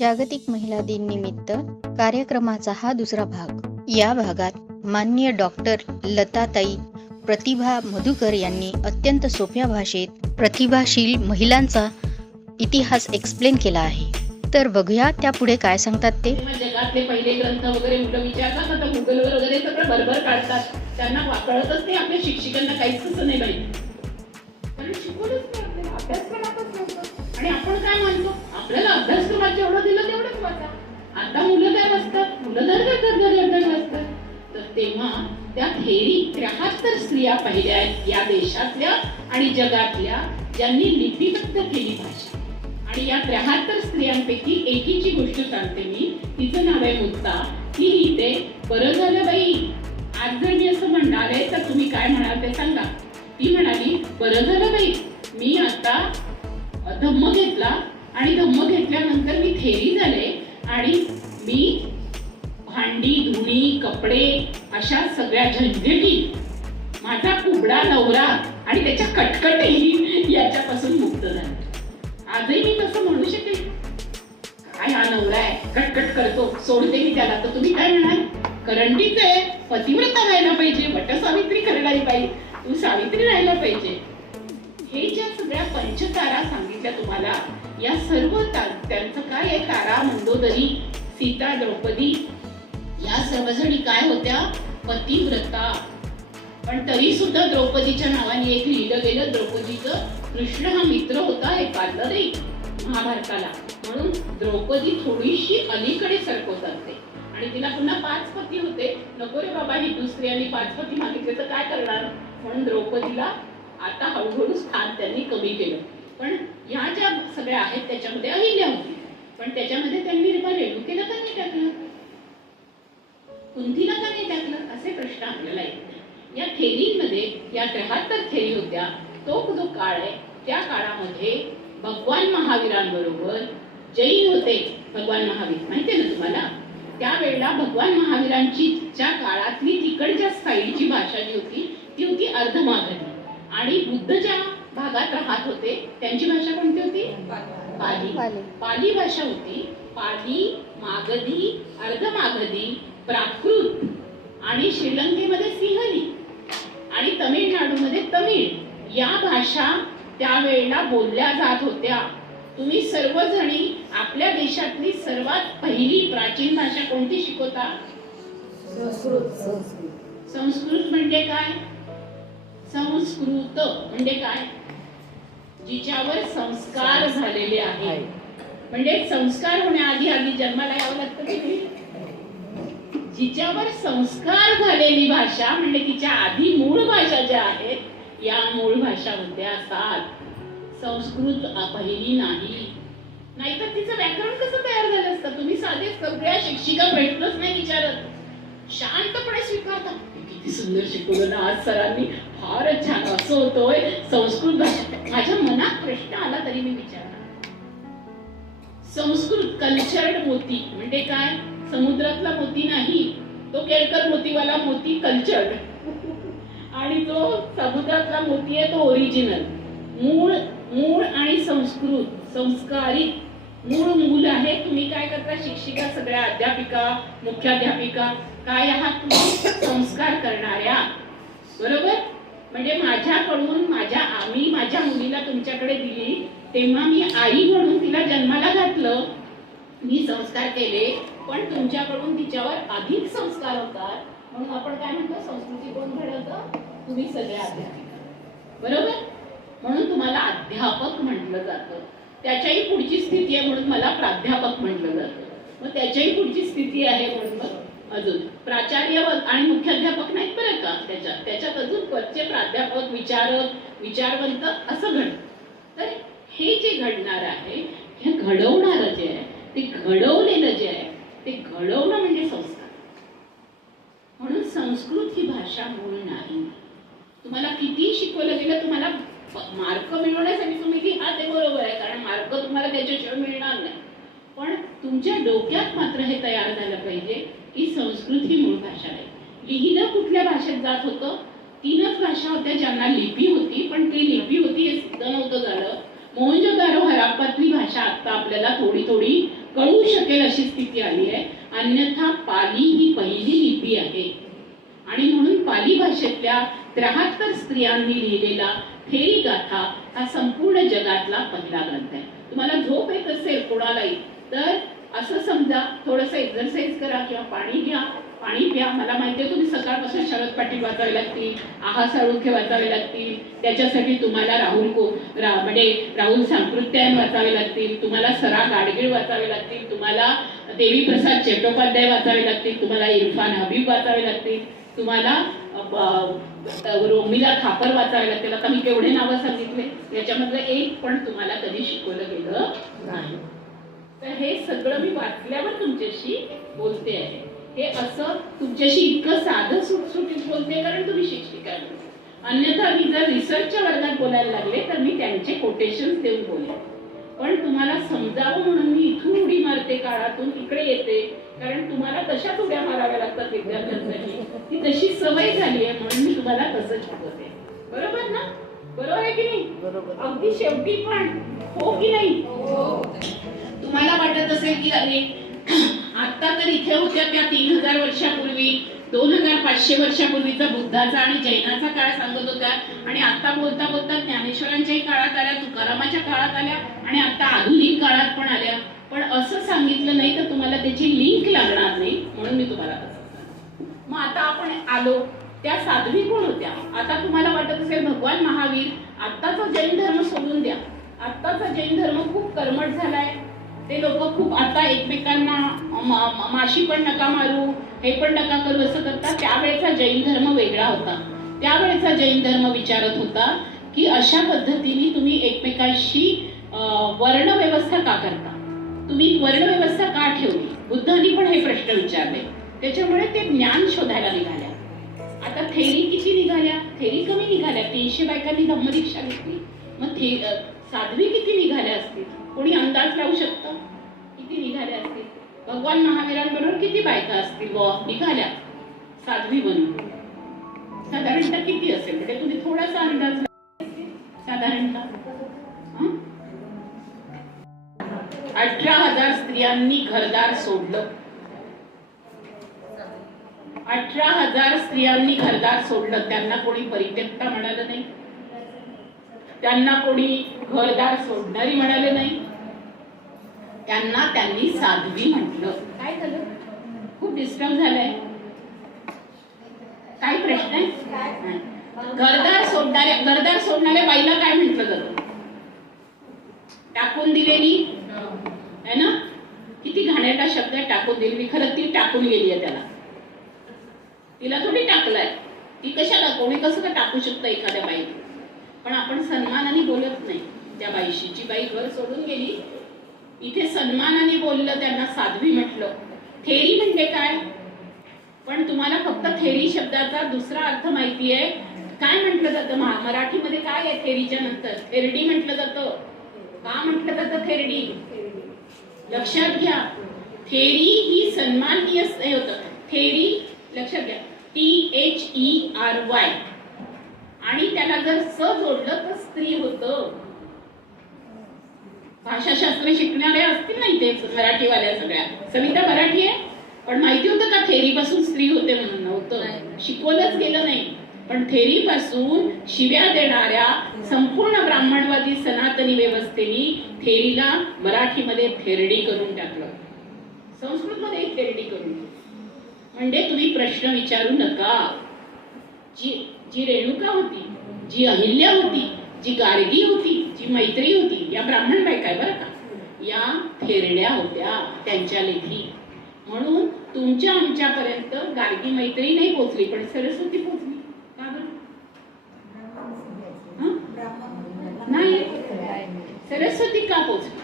जागतिक महिला दिन निमित्त कार्यक्रमाचा हा दुसरा भाग. या भागात माननीय डॉक्टर लताताई प्रतिभा मधुकर यांनी अत्यंत सोप्या भाषेत प्रतिभाशील महिलांचा इतिहास एक्सप्लेन केला आहे. तर बघूया त्या पुढे काय सांगतात ते. जगातले पहिले ग्रंथ वगैरे मुलं विचारतात आता गुगलवर वगैरे सगळं बरोबर काढतात. त्यांना कळतच नाही आपल्या शिक्षकांना काहीच कसं नाही पाहिजे, कारण शिकवलंच नाही आपल्याला, अभ्यासक्रमातच नव्हतं. आणि आपण काय म्हणतो, आपल्याला अभ्यासक्रमात जेवढं दिलं तेवढंच वाचा. आता मुलं काय वाचतात, मुलं धड वाचतात. तर तेव्हा त्या थेरी 73 स्त्रिया पाहिल्या आहेत या देशातल्या आणि जगातल्या ज्यांनी लिपिबद्ध केली भाषा. आणि या 73 स्त्रियांपैकी एकीची गोष्ट सांगते मी. तिचं नाव आहे मुक्ता. ती लिहिते, बरं झालं बाई, आज जर मी असं म्हणणार आहे तर तुम्ही काय म्हणाल ते सांगा. ती म्हणाली, बरं झालं बाई, मी आता धम्म घेतला आणि धम्म घेतल्यानंतर मी थेरी झाले आणि मी भांडी धुणी कपडे अशा सगळ्या झंझटी, माझा कुबडा नवरा आणि त्याच्या कटकटी याच्यापासून मुक्त झाले. आजही मी तसं म्हणू शकेल, काय हा नवरा आहे कटकट करतो, सोडते मी त्याला. तर तुम्ही काय म्हणाल, करंडीच आहे, पतिव्रता राहायला पाहिजे, वटसावित्री करणारी बाई, तू सावित्री राहायला पाहिजे. हे ज्या सगळ्या पंचतारा सांगितल्या तुम्हाला, या सर्व त्यांचं काय आहे, तारा, मंदोदरी, सीता, द्रौपदी, या सर्वजणी काय होत्या, पतिव्रता. पण तरी सुद्धा द्रौपदीच्या नावाने एक लिहिलं गेलं, द्रौपदीचं कृष्ण हा मित्र होता हे पाळलं नाही महाभारताला, म्हणून द्रौपदी थोडीशी अलीकडे सरकवतात ते. आणि तिला पुन्हा 5 पती होते, नको रे बाबा, हिंदू स्त्रियांनी 5 पती मागितले तर काय करणार, म्हणून द्रौपदीला आता हळूहळू स्थान त्यांनी कमी केलं. पण ह्या ज्या सगळ्या आहेत त्याच्यामध्ये अहिल्या होती, पण त्याच्यामध्ये त्यांनी रेणुकेला का नाही टाकलं, कुंतीला का नाही टाकलं, असे प्रश्न आपल्याला येतात. या थेरीमध्ये या 73 थेरी होत्या. तो जो काळ आहे त्या काळामध्ये भगवान महावीरांबरोबर जैन होते. भगवान महावीर माहिती आहे ना तुम्हाला, त्यावेळेला भगवान महावीरांची च्या काळातली तिकडच्या साईडची भाषा जी होती ती होती अर्धमागधी. आणि बुद्ध ज्या भागात राहत होते त्यांची भाषा कोणती होती, पाली भाषा होती. पाली, मागधी, अर्धमागधी, प्राकृत आणि श्रीलंकेमध्ये सिंहली आणि तमिळनाडूमध्ये तमिळ या भाषा त्यावेळेला बोलल्या जात होत्या. तुम्ही सर्वजणी आपल्या देशातली सर्वात पहिली प्राचीन भाषा कोणती शिकवता, संस्कृत म्हणजे काय, संस्कृत म्हणजे काय, जिच्यावर संस्कार झालेले आहेत. म्हणजे संस्कार होण्याआधी आधी जन्माला यावं लागतं की नाही, जिच्यावर संस्कार झालेली भाषा म्हणजे तिच्या आधी मूळ भाषा ज्या आहेत या मूळ भाषा होत्या 7. संस्कृत पहिली नाही, नाहीतर तिचं व्याकरण कसं तयार झालं असतं. तुम्ही साधे सगळ्या शिक्षिका प्रश्नच नाही विचारत, शांतपणे स्वीकारता, किती सुंदर शिकवलं ना आज सरांनी, फारच छान, असं होतोय संस्कृत भाषा. माझ्या मनात प्रश्न आला तरी मी विचारणार. संस्कृत कल्चर्ड मोती म्हणजे काय, समुद्रातला मोती नाही, तो केळकर मोतीवाला मोती कल्चर्ड, आणि जो समुद्रातला मोती आहे तो ओरिजिनल. मूळ आणि संस्कृत संस्कारित मूळ आहे. तुम्ही काय करता, शिक्षिका सगळ्या अध्यापिका मुख्याध्यापिका काय आहात, तुम्ही संस्कार करणाऱ्या, बरोबर. म्हणजे माझ्याकडून आम्ही माझ्या मुलीला तुमच्याकडे दिली तेव्हा मी आई म्हणून तिला जन्माला घातलं, मी संस्कार केले, पण तुमच्याकडून तिच्यावर अधिक संस्कार होतात, म्हणून आपण काय म्हणतो, संस्कृती कोण घडवतं, तुम्ही सगळ्या अध्यापिका, बरोबर. म्हणून तुम्हाला अध्यापक म्हटलं जातं. त्याच्याही पुढची स्थिती आहे म्हणून मला प्राध्यापक म्हटलं जातं. मग त्याच्याही पुढची स्थिती आहे म्हणून मग अजून प्राचार्य आणि मुख्याध्यापक नाहीत बरं का, त्याच्यात अजून वरचे प्राध्यापक, विचारक, विचारवंत असं घडतं. तर हे जे घडणार आहे, हे घडवणारं जे आहे, ते घडवलेलं जे आहे, ते घडवणं म्हणजे संस्कार. म्हणून संस्कृत ही भाषा मूळ नाही. तुम्हाला किती शिकवलं गेलं, तुम्हाला मार्क मिळवण्यासाठी तुम्ही लिहा ते बरोबर आहे, कारण मार्क तुम्हाला त्याच्याशिवाय मिळणार नाही. पण तुमच्या डोक्यात मात्र हे तयार झालं पाहिजे की संस्कृत ही मूळ भाषा आहे. लिहिलं कुठल्या भाषेत जात होतं, 3च भाषा होत्या ज्यांना लिपी होती, पण ती लिपी होती हे सिद्ध नव्हतं झालं. मोहनजोदारो हराप्पातली भाषा आता आपल्याला थोडी थोडी कळू शकेल अशी स्थिती आली आहे. अन्यथा पाली ही पहिली लिपी आहे आणि म्हणून पाली भाषेतल्या 73 स्त्रियांनी लिहिलेला थेरी गाथा हा संपूर्ण जगातला पहिला ग्रंथ आहे. तुम्हाला झोप येत असेल कोणालाही तर असं समजा, थोडंसं एक्सरसाइज करा किंवा पाणी घ्या, पाणी प्या. मला माहिती आहे तुम्ही सकाळपासून शरद पाटील वाचावे लागतील, आहा साळुंखे वाचावे लागतील, त्याच्यासाठी तुम्हाला म्हणजे राहुल सांकृत्यायन वाचावे लागतील, तुम्हाला सरा गाडगीळ वाचावे लागतील, तुम्हाला देवी प्रसाद चट्टोपाध्याय वाचावे लागतील, तुम्हाला इरफान हबीब वाचावे लागतील, तुम्हाला रोमिला थापर वाचावे लागतील. आता मी केवढे नावं सांगितले, याच्यामधलं एक पण तुम्हाला कधी शिकवलं गेलं नाही. तर हे सगळं मी वाचल्यावर तुमच्याशी बोलते आहे. हे असं तुमच्याशी इतकं साधं सुटसुटीत बोलते कारण तुम्ही शिक्षिका आहे. अन्यथा मी जर रिसर्चच्या वर्गात बोलायला लागले तर मी त्यांचे कोटेशन्स देऊन बोलेन. पण तुम्हाला समजावं म्हणून मी इथून उडी मारते, काळातून इकडे येते, कारण तुम्हाला तशाच उड्या माराव्या लागतात विद्यार्थ्यांसाठी. ती तशी सवय झाली आहे म्हणून मी तुम्हाला तसं शिकवते. बरोबर ना? बरोबर आहे की नाही? बरोबर. अगदी शेवटी पण हो की नाही? तुम्हाला वाटत असेल की अरे आता तर इथे होत्या त्या 3000 वर्षापूर्वी, 2500 वर्षापूर्वीचा बुद्धाचा आणि जैनाचा काळ सांगत होत्या आणि आता बोलता बोलता ज्ञानेश्वरांच्याही काळात आल्या, तुकारामाच्या काळात आल्या आणि आता आधुनिक काळात पण आल्या. पण असं सांगितलं नाही तर तुम्हाला त्याची लिंक लागणार नाही, म्हणून मी तुम्हाला तसं सांगते. मग आता आपण आलो, त्या साध्वी कोण होत्या? आता तुम्हाला वाटत असेल भगवान महावीर. आत्ताचा जैन धर्म सोडून द्या, आत्ताचा जैन धर्म खूप कर्मठ झालाय. ते लोक खूप आता एकमेकांना माशी पण नका मारू, हे पण नका करू असं करतात. त्यावेळेचा जैन धर्म वेगळा होता. त्यावेळेचा जैन धर्म विचारत होता की अशा पद्धतीने तुम्ही एकमेकांशी वर्णव्यवस्था का करता, तुम्ही वर्णव्यवस्था का ठेवली. बुद्धांनी पण हे प्रश्न विचारले. त्याच्यामुळे ते ज्ञान शोधायला निघाल्या. आता थेरी किती निघाल्या? थेरी कमी निघाल्या. 300 बायकांनी धम्मदीक्षा घेतली. मग साध्वी किती निघाल्या असतील? कोणी अंदाज लावू शकतं किती निघाल्या असतील? भगवान महावीरांबरोबर किती बायका असतील निघाल्या साध्वी बनून? साधारणतः किती असेल? म्हणजे तुम्ही थोडासा अंदाज साधारणतः 18,000 स्त्रियांनी घरदार सोडलं. 18,000 स्त्रियांनी घरदार सोडलं. त्यांना कोणी परित्यक्ता म्हणालं नाही, त्यांना कोणी घरदार सोडणारी म्हणाले नाही, त्यांना त्यांनी साध्वी म्हटलं. काय झालं? खूप डिस्टर्ब झालंय? काही प्रश्न आहे? घरदार सोडणाऱ्या बाईला काय म्हटलं जातं? टाकून दिलेली है ना? किती घाणेरडा शब्द आहे टाकून दिलेली. खरं ती टाकून गेली आहे, त्याला तिला थोडी टाकलाय. ती कशाला, कोणी कसं का टाकू शकतं एखाद्या बाईला? पण आपण सन्मानाने बोलत नाही त्या बाईशी. जी बाई घर सोडून गेली, इथे सन्मानाने बोललं, त्यांना साध्वी म्हटलं. थेरी म्हणजे काय? पण तुम्हाला फक्त थेरी शब्दाचा दुसरा अर्थ माहिती आहे? काय म्हटलं जातं मराठीमध्ये? काय आहे थेरीच्या नंतर? थेरडी म्हटलं जातं. का म्हटलं जातं थेरडी? लक्षात घ्या, थेरी ही सन्माननीय होतं. थेरी लक्षात घ्या, THERY, आणि त्याला जर स जोडलं तर स्त्री होतं. भाषाशास्त्र शिकणारे असतील नाही ते मराठीवाल्या सगळ्या. सविता मराठी आहे, पण माहिती होतं का थेरी पासून स्त्री होते म्हणून? नव्हतं, शिकवलंच गेलं नाही. पण थेरी पासून शिव्या देणाऱ्या संपूर्ण ब्राह्मणवादी सनातनी व्यवस्थेने थेरीला मराठीमध्ये थेरडी करून टाकलं, संस्कृतमध्ये थेरडी करून. म्हणजे तुम्ही प्रश्न विचारू नका. जी रेणुका होती, जी अहिल्या होती, जी गार्गी होती, जी मैत्री होती, या ब्राह्मण बायका आहे बरं का, या थेरड्या होत्या त्यांच्या लेखी. म्हणून तुमच्या आमच्यापर्यंत गार्गी मैत्री नाही पोचली, पण सरस्वती पोचली. का बरं? नाही, सरस्वती का पोचली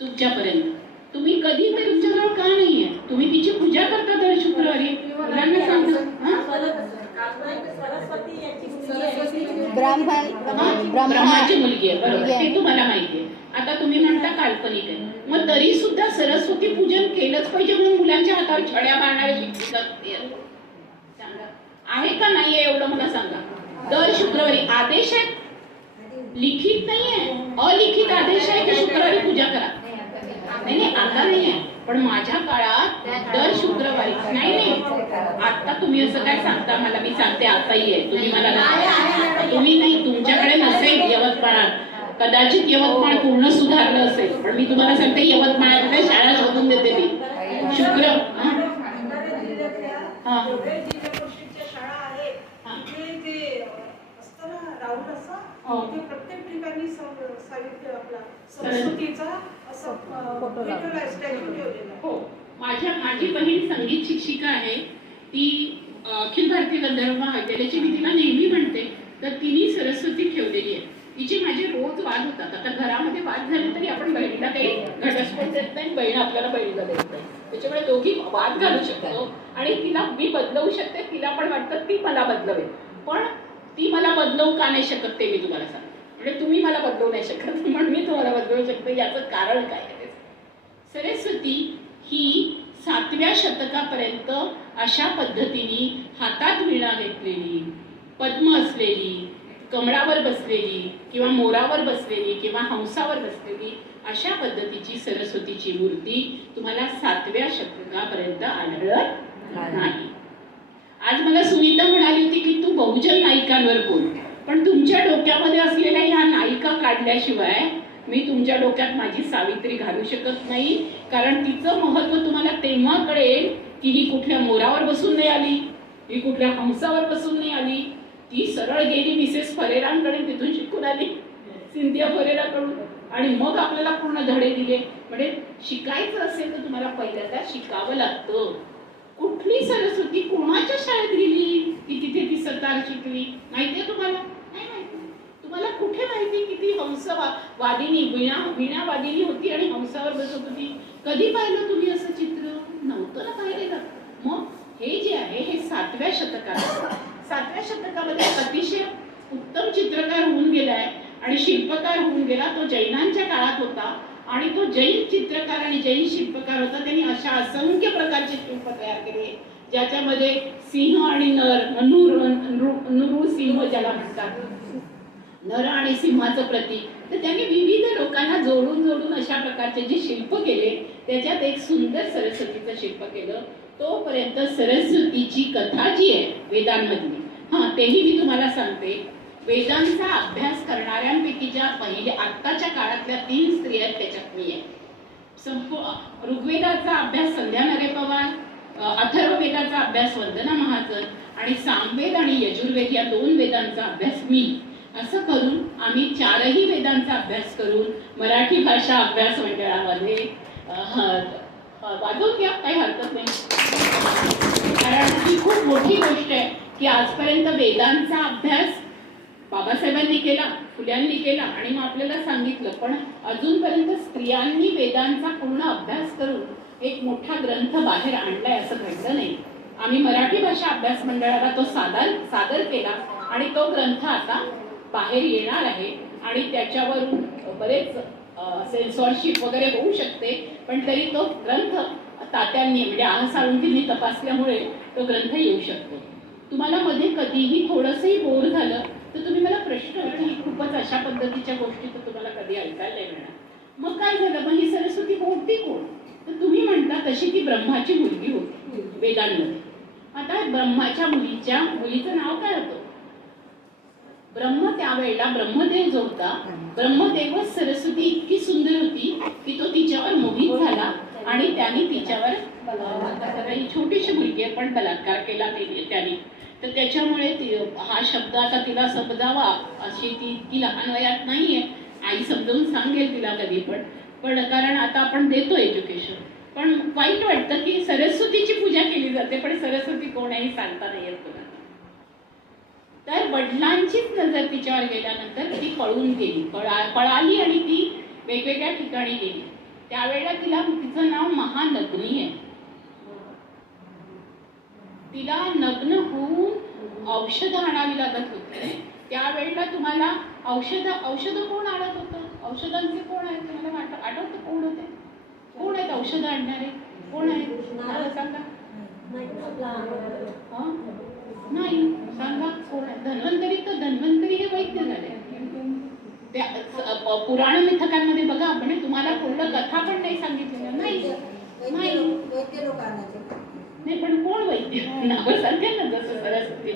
तुमच्यापर्यंत? तुम्ही कधी ते तुमच्याजवळ का नाहीये? तुम्ही तिची पूजा करता दर शुक्रवारी. मुलांना सांगता ब्रह्माची मुलगी आहे, बरोबर, ते तुम्हाला माहिती आहे. आता तुम्ही म्हणता काल्पनिक आहे, मग तरी सुद्धा सरस्वती पूजन केलंच पाहिजे म्हणून मुलांच्या हातावर छड्या मारणारे शिक्षिका सांगा, आहे का नाहीये? एवढं मला सांगा. दर शुक्रवारी आदेश आहेत, लिखित नाहीये. अलिखित आदेश आहे की शुक्रवारी पूजा करा. नाही नाही, आता नाही आहे, पण माझ्या काळात दर शुक्रवारी. नाही नाही, आता तुम्ही असं काय सांगता मला, मी सांगते आताही आहे. तुम्ही मला, तुम्ही नाही, तुमच्याकडे नसेल यवतमाळात, कदाचित यवतमाळ पूर्ण सुधारलं असेल, पण मी तुम्हाला सांगते यवतमाळाकडे शाळा शोधून देते मी. शुक्र हा शाळा आहे तिथे जे असतं ना राऊंड हो. असं, ते प्रत्येक ठिकाणी साहित्य आपला सरस्वतीचा असं स्टॅच्यू ठेवलेला आहे. हो, माझी बहीण संगीत शिक्षिका आहे. ती अखिल भारतीय गंधर्व महाविद्यालयाची, मी तिला नेहमी म्हणते, तर तिने सरस्वती ठेवलेली आहे. तिचे माझे रोज वाद होतात. आता घरामध्ये वाद झाले तरी आपण बहिणीला काही घटस्फोट देत नाही, बहीण आपल्याला बहिणीला देत नाही. त्याच्यामुळे दोघी वाद घालू शकतो आणि तिला मी बदलवू शकते, तिला पण वाटतं ती मला बदलवेल, पण ती मला बदलवू का नाही शकत ते मी तुम्हाला सांगते. म्हणजे तुम्ही मला बदलवू नाही शकत, म्हणून मी तुम्हाला बदलवू शकते. याचं कारण काय आहे? सरस्वती ही 7व्या शतकापर्यंत अशा पद्धतीने हातात वीणा घेतलेली, पद्म असलेली, कमळावर बसलेली किंवा मोरावर बसलेली किंवा हंसावर बसलेली अशा पद्धतीची सरस्वतीची मूर्ती तुम्हाला 7व्या शतकापर्यंत आढळत नाही. आज मला सुनीता म्हणाली होती की तू बहुजन नायिकांवर बोल, पण तुमच्या डोक्यामध्ये असलेल्या ह्या नायिका काढल्याशिवाय मी तुमच्या डोक्यात माझी सावित्री घालू शकत नाही. कारण तिचं महत्व तुम्हाला तेव्हा कळेल की ही कुठल्या मोरावर बसून नाही आली, ही कुठल्या हंसावर बसून नाही आली, ती सरळ गेली मिसेस फरेरांकडे, तिथून शिकून आली सिंधिया फरेराकडून, आणि मग आपल्याला पूर्ण धडे दिले. म्हणजे शिकायचं असेल तर तुम्हाला पहिल्यांदा शिकावं लागतं. कुठली सरस्वती कोणाच्या शाळेत गेली की तिथे ती सतार शिकली माहितीये तुम्हाला? नाही माहिती. तुम्हाला कुठे माहिती की ती हंस वादिनी, वीणा वादिनी होती आणि हंसावर बसत होती? कधी पाहिलं तुम्ही असं चित्र? नव्हतं ना पाहिलेलं. मग हे जे आहे हे 7व्या शतकात, 7व्या शतकामध्ये अतिशय उत्तम चित्रकार होऊन गेलाय आणि शिल्पकार होऊन गेला. तो जैनांच्या काळात होता आणि तो जैन चित्रकार आणि जैन शिल्पकार होता. त्यांनी अशा असंख्य प्रकारचे शिल्प तयार केले ज्याच्यामध्ये सिंह आणि नर, नृ सिंह ज्याला म्हणतात, नर आणि सिंहाचं प्रतीक. तर त्यांनी विविध लोकांना जोडून अशा प्रकारचे जे शिल्प केले, त्याच्यात एक सुंदर सरस्वतीचं शिल्प केलं. तोपर्यंत सरस्वतीची कथा जी आहे वेदांमधली, तेही मी तुम्हाला सांगते. वेदांचा अभ्यास करणाऱ्यांपैकीच्या पहिले आत्ताच्या काळातल्या 3 स्त्रिया आहेत त्याच्यात मी आहे. ऋग्वेदाचा अभ्यास संध्या नरे पवार, अथर्ववेदाचा अभ्यास वंदना महाजन आणि सामवेद आणि यजुर्वेद या 2 वेदांचा अभ्यास मी. असं करून आम्ही 4ही वेदांचा अभ्यास करून मराठी भाषा अभ्यास मंडळामध्ये वाजवून घ्या, काही हरकत नाही. कारण ही खूप मोठी गोष्ट आहे की आजपर्यंत वेदांचा अभ्यास बाबासाहेबांनी केला, फुल्यांनी केला आणि मग आपल्याला सांगितलं, पण अजूनपर्यंत स्त्रियांनी वेदांचा पूर्ण अभ्यास करून एक मोठा ग्रंथ बाहेर आणलाय असं घडलं नाही. आम्ही मराठी भाषा अभ्यास मंडळाला तो सादर केला आणि तो ग्रंथ आता बाहेर येणार आहे आणि त्याच्यावरून बरेच सेन्सॉरशिप वगैरे होऊ शकते, पण तरी तो ग्रंथ तात्यांनी म्हणजे साळुंकींनी तपासल्यामुळे तो ग्रंथ येऊ शकतो. तुम्हाला मध्ये कधीही थोडंसंही बोर झालं तर तुम्ही मला प्रश्न विचारा, खूपच अशा पद्धतीच्या गोष्टी तर तुम्हाला कधी ऐकायला नाही मिळणार. मग काय झालं, मग ही सरस्वती होती कोण? तर तुम्ही म्हणता तशी ती ब्रह्माची मुलगी होती वेदांमध्ये. आता ब्रह्माच्या मुलीचं नाव काय होतं? ब्रह्म. त्यावेळेला ब्रह्मदेव जो होता, ब्रह्मदेवच सरस्वती इतकी सुंदर होती की तो तिच्यावर मोहित झाला आणि त्याने तिच्यावर छोटीशी मुलगी आहे पण बलात्कार केला त्याने. तर त्याच्यामुळे हा शब्द आता तिला समजावा अशी ती इतकी लहान वयात नाहीये. आई समजावून सांगेल तिला कधी पण कारण आता आपण देतो एज्युकेशन. पण वाईट वाटतं की सरस्वतीची पूजा केली जाते पण सरस्वती कोण आहे सांगता नाही येत कोणाला. तर वडिलांचीच नजर तिच्यावर गेल्यानंतर ती पळून गेली, पळाली आणि ती वेगवेगळ्या ठिकाणी गेली. त्यावेळेला तिचं नाव महानग्नी आहे. तिला नग्न होऊन औषध आणावी लागत होते. त्यावेळेला तुम्हाला औषध कोण आणत होतं? औषधांचे कोण आहेत तुम्हाला आठवतं? कोण होते? कोण आहेत औषध आणणारे? कोण आहेत मला सांगा. नाही सांगा कोण आहे? धन्वंतरी. तर धन्वंतरी हे वैद्य झाले. पुराण मिथकांमध्ये बघा, आपण तुम्हाला पूर्ण कथा पण नाही सांगितलेलं नाही. नाही पण कोण वैद्य नावं सांगते ना, जसं सरस्वती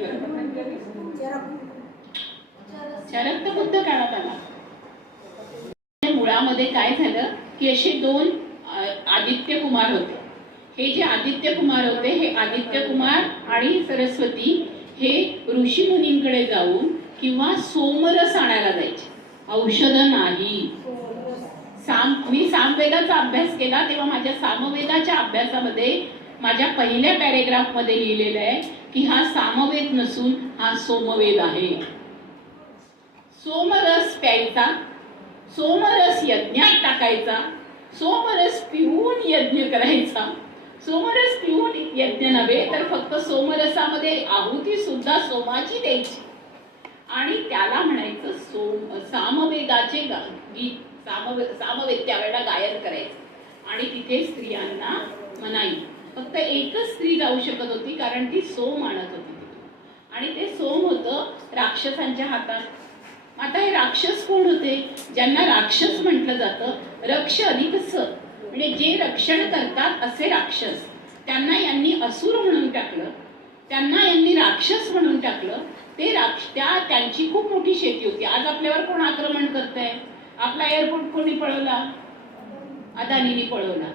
चरक तर बुद्ध काळात आला. मुळामध्ये काय झालं की असे दोन आदित्य कुमार होते. हे जे आदित्य कुमार होते, हे आदित्य कुमार आणि सरस्वती हे ऋषी मुनींकडे जाऊन किंवा सोमरस आणायला जायचे, औषध नाही. मी सामवेदाचा अभ्यास केला तेव्हा माझ्या सामवेदाच्या अभ्यासामध्ये माझ्या पहिल्या पॅरेग्राफ मध्ये लिहिलेलं आहे की हा सामवेद नसून हा सोमवेद आहे. सोमरस प्यायचा, सोमरस यज्ञात टाकायचा, सोमरस पिऊन यज्ञ करायचा. सोमरस पिऊन यज्ञ नव्हे तर फक्त सोमरसामध्ये आहुती सुद्धा सोमाची द्यायची आणि त्याला म्हणायचं सामवेदाचे गीत, सामवेद त्यावेळेला गायन करायचं. आणि तिथे स्त्रियांना मनाई, फक्त एकच स्त्री जाऊ शकत होती कारण ती सोम आणत होती आणि ते सोम होतं राक्षसांच्या हातात. आता हे राक्षस कोण होते? ज्यांना राक्षस म्हटलं जातं, रक्ष अधिक स, म्हणजे जे रक्षण करतात असे राक्षस. त्यांना यांनी असुर म्हणून टाकलं, त्यांना यांनी राक्षस म्हणून टाकलं. त्यांची खूप मोठी शेती होती. आज आपल्यावर कोण आक्रमण करतंय? आपला एअरपोर्ट कोणी पळवला? अदानीने पळवला.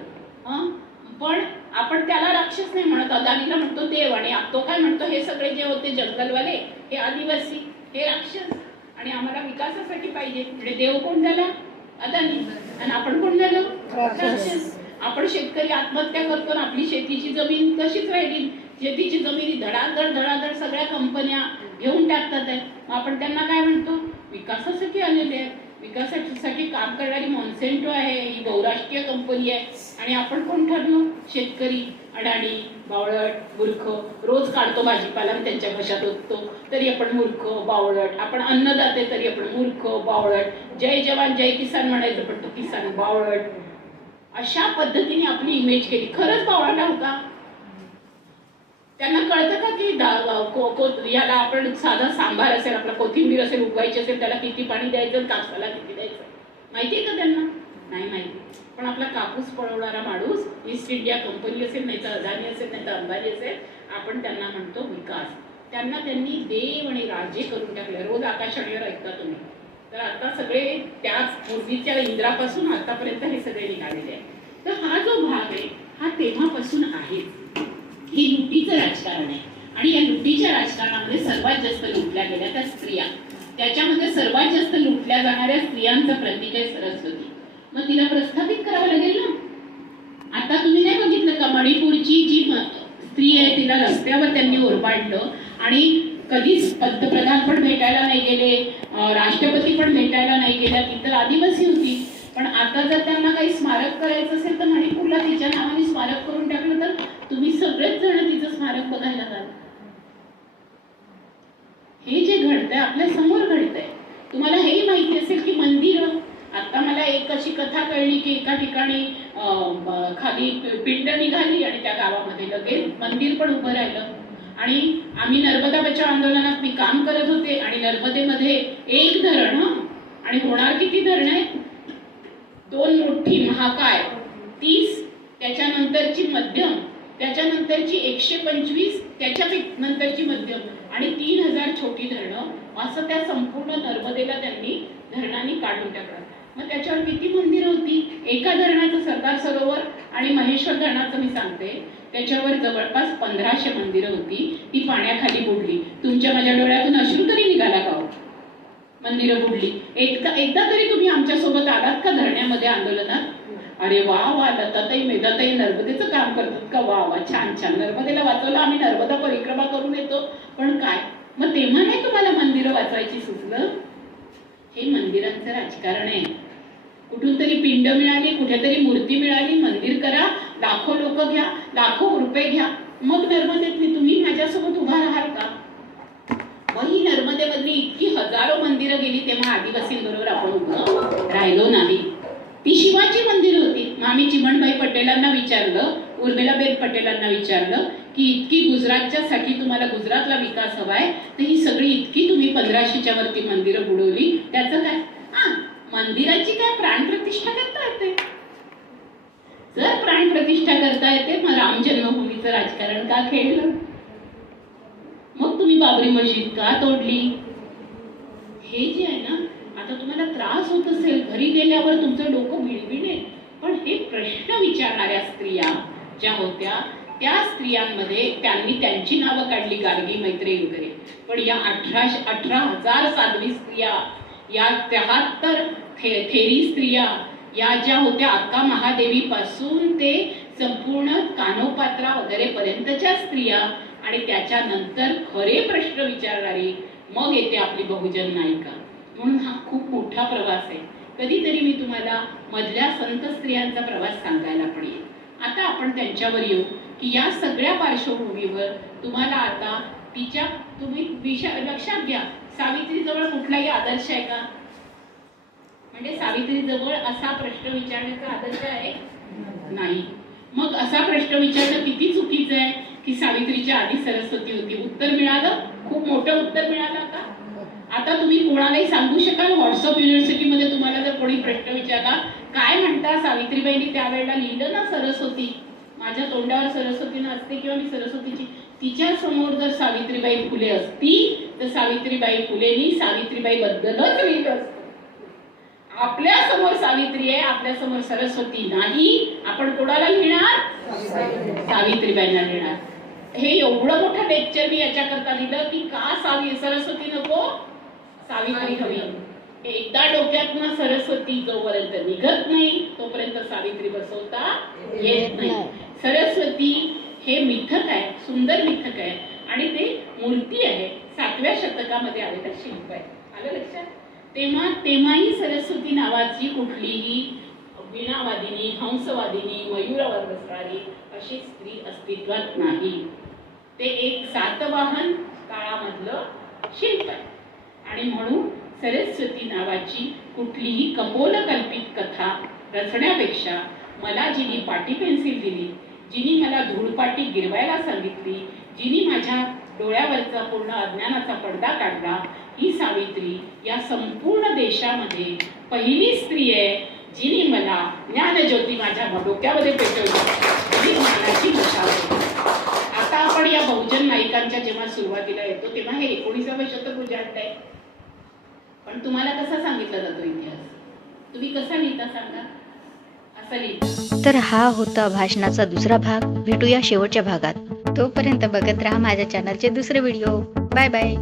पण आपण त्याला राक्षस नाही म्हणत, अदानीला म्हणतो देव. आणि तो काय म्हणतो, हे सगळे जे होते जंगलवाले, हे आदिवासी, हे राक्षस आणि आम्हाला विकासासाठी पाहिजे. म्हणजे देव कोण झाला? अदानी. आणि आपण कोण झालो? राक्षस. आपण शेतकरी आत्महत्या करतो ना, आपली शेतीची जमीन तशीच राहिली. शेतीची जमिनी धडाधड सगळ्या कंपन्या घेऊन टाकतात आहे. आपण त्यांना काय म्हणतो? विकासासाठी आलेले आहेत. विकासासाठी काम करणारी मॉन्सेंटो आहे, ही बहुराष्ट्रीय कंपनी आहे. आणि आपण कोण ठरलो? शेतकरी, अडाणी, बावळट, मूर्ख. रोज काढतो भाजीपाला त्यांच्या घशात होतो तरी आपण मूर्ख, बावळट. आपण अन्नदाते तरी आपण मूर्ख, बावळट. जय जवान जय किसान म्हणायचं पण तो किसान बावळट. अशा पद्धतीने आपली इमेज केली. खरंच बावळट होता? त्यांना कळतं का की याला आपण साधा सांबार असेल, आपला कोथिंबीर असेल, उगवायची असेल, त्याला किती पाणी द्यायचं, कापसाला किती द्यायचं, माहितीये का त्यांना? नाही माहिती. पण आपला कापूस पळवणारा माणूस, ईस्ट इंडिया कंपनी असेल, नाही तर अदानी असेल, नाही तर अंबानी असेल, आपण त्यांना म्हणतो विकास. त्यांनी देव आणि राजे करून टाकले. रोज आकाशवाणीवर ऐकता तुम्ही. तर आता सगळे त्याच पूर्वीच्या इंद्रापासून आतापर्यंत हे सगळे निघालेले आहे. तर हा जो भाग आहे हा तेव्हापासून आहे. ही लुटीचं राजकारण आहे आणि या लुटीच्या राजकारणामध्ये सर्वात जास्त लुटल्या गेल्या त्या स्त्रिया. त्याच्यामध्ये सर्वात जास्त लुटल्या जाणाऱ्या स्त्रियांचं प्रतीक आहे सरस्वती. मग तिला प्रस्थापित करावं लागेल ना. आता तुम्ही नाही बघितलं का, मणिपूरची जी स्त्री आहे तिला रस्त्यावर त्यांनी ओरबाडलं आणि कधीच पंतप्रधान पण भेटायला नाही गेले, राष्ट्रपती पण भेटायला नाही गेल्या. ती तर आदिवासी होती. पण आता जर त्यांना काही स्मारक करायचं असेल तर मणिपूरला तिच्या नावाने स्मारक करून टाकलं तर तुम्ही सगळेच जण तिचं स्मारक बघायला जाल. हे जे घडतंय आपल्या समोर घडतंय. तुम्हाला हेही माहिती असेल की मंदिर, आता मला एक अशी कथा कळली की एका ठिकाणी खाली पिंड निघाली आणि त्या गावामध्ये लगेच मंदिर पण उभं राहिलं. आणि आम्ही नर्मदा बचाव आंदोलनात मी काम करत होते आणि नर्मदेमध्ये एक धरण, आणि होणार किती धरण आहे? 2 मोठी महाकाय, 30, त्याच्यानंतरची मध्यम, त्याच्यानंतरची 125, त्याच्या नंतरची मध्यम आणि 3000 छोटी धरणं. असं त्या संपूर्ण नर्मदेला त्यांनी धरणांनी काढून टाकलं. मग त्याच्यावर किती मंदिरं होती? एका धरणाचं, सरदार सरोवर आणि महेश्वर धरणाचं मी सांगते, त्याच्यावर जवळपास 1500 मंदिरं होती. ती पाण्याखाली बुडली. तुमच्या माझ्या डोळ्यातून अश्रू तरी निघाला का? मंदिरं बुडली. एकदा तरी तुम्ही आमच्यासोबत आलात का धरण्यामध्ये आंदोलनात? अरे वा वा, लताताई मेधाताई नर्मदेचं काम करतात का? वा वा, छान छान. नर्मदेला वाचवलं आम्ही, नर्मदा परिक्रमा करून येतो. पण काय मग तेव्हा नाही तुम्हाला मंदिरं वाचवायची सुचलं? हे मंदिरांचं राजकारण आहे. कुठून तरी पिंड मिळाली, कुठेतरी मूर्ती मिळाली, मंदिर करा, लाखो लोक घ्या, लाखो रुपये घ्या. मग नर्मदेतली तुम्ही माझ्यासोबत उभा राहाल का? ही नर्मदेमधली इतकी हजारो मंदिरं गेली तेव्हा आदिवासींबरोबर आपण उभं राहिलो नाही. ती शिवाची मंदिर होती. मग आम्ही चिमणबाई पटेलांना विचारलं, उर्मिलाबेन पटेलांना विचारलं की इतकी गुजरातच्यासाठी तुम्हाला गुजरातला विकास हवाय, तर ही सगळी इतकी तुम्ही 1500च्या वरती मंदिरं बुडवली, त्याचं काय? मंदिराची काय प्राणप्रतिष्ठा करता येते? जर प्राणप्रतिष्ठा करता येते, मग राम जन्मभूमीचं राजकारण का खेळलं? मग तुम्ही बाबरी मशीद का तोडली? हे जे आहे ना, आता तुम्हाला त्रास होत असेल, घरी गेल्यावर तुमचं डोकं बिळबिळेल, पण हे प्रश्न विचारणाऱ्या स्त्रिया ज्या होत्या, त्या स्त्रियांमध्ये त्यांनी त्यांची नावं काढली, गार्गी, मैत्रेयी वगैरे. पण या 18,000 साध्वी स्त्रिया, या 73 थेरी स्त्रिया, या ज्या होत्या अक्का महादेवी पासून ते संपूर्ण कानोपात्रा वगैरे पर्यंतच्या स्त्रिया, आणि त्याच्यानंतर खरे प्रश्न विचारणारी मग येते आपली बहुजन नायिका. म्हणून हा खूप मोठा प्रवास आहे. कधीतरी मी तुम्हाला मधल्या संत स्त्रियांचा प्रवास सांगायला पण येईल. आता आपण त्यांच्यावर येऊ की या सगळ्या पार्श्वभूमीवर तुम्हाला आता तुम्ही लक्षात घ्या, सावित्रीजवळ कुठलाही आदर्श आहे का? म्हणजे सावित्रीजवळ असा प्रश्न विचारण्याचा आदर्श आहे? नाही. मग असा प्रश्न विचारणं किती चुकीचं आहे की सावित्रीच्या आधी सरस्वती होती? उत्तर मिळालं, खूप मोठं उत्तर मिळालं. आता तुम्ही कोणालाही सांगू शकाल, व्हॉट्सअप युनिव्हर्सिटीमध्ये तुम्हाला जर कोणी प्रश्न विचारला, काय म्हणता सावित्रीबाईंनी त्यावेळेला लिहिलं ना सरस्वती, माझ्या तोंडावर सरस्वती नसते किंवा मी सरस्वतीची, तिच्या समोर जर सावित्रीबाई फुले असती तर सावित्रीबाई फुलेंनी सावित्रीबाई बद्दलच लिहिलं असतं. आपल्या समोर सावित्री आहे, आपल्या समोर सरस्वती नाही, आपण कोणाला लिहिणार? सावित्रीबाईंना लिहिणार. हे एवढं मोठं लेक्चर मी याच्याकरता लिहिलं की का सरस्वती नको, सावित्री हवी. एकदा डोक्यातनं सरस्वती जोपर्यंत निघत नाही तोपर्यंत सावित्री बसवता येत नाही. सरस्वती हे मिथक आहे, सुंदर मिथक आहे, आणि ते मूर्ती आहे, 7व्या शतकामध्ये आलेलं शिल्प आहे. आलं लक्षात? तेव्हाही सरस्वती नावाची कुठलीही वीणावादिनी, हंसवादिनी, मयूरावर बसणारी अशी स्त्री अस्तित्वात नाही. ते एक सातवाहन काळामधलं शिल्प आहे. आणि म्हणून सरस्वती नावाची कुठलीही कपोलकल्पित कथा रचण्यापेक्षा मला जिनी पाटी पेन्सिल दिली, जिनी मला धूळपाटी गिरवायला सांगितली, जिनी माझ्या डोळ्यावरचा पूर्ण अज्ञानाचा पडदा काढला, ही सावित्री या संपूर्ण देशामध्ये पहिली स्त्री आहे जिने मला ज्ञानज्योती माझ्या डोक्यामध्ये पेटवली, ही ज्ञानाची दिशा. आता आपण या बहुजन नायिकांच्या जेव्हा सुरुवातीला येतो तेव्हा हे 19व्या शतक उजाडत आहे. पण तुम्हाला कसा सांगितला जातो इतिहास? तुम्ही कसा लिहिता सांगा? असं लिहिता. तर हा होता भाषणाचा दुसरा भाग. भेटूया शेवटच्या भागात. तोपर्यंत बघत राहा माझ्या चॅनलचे दुसरे व्हिडिओ. Bye bye.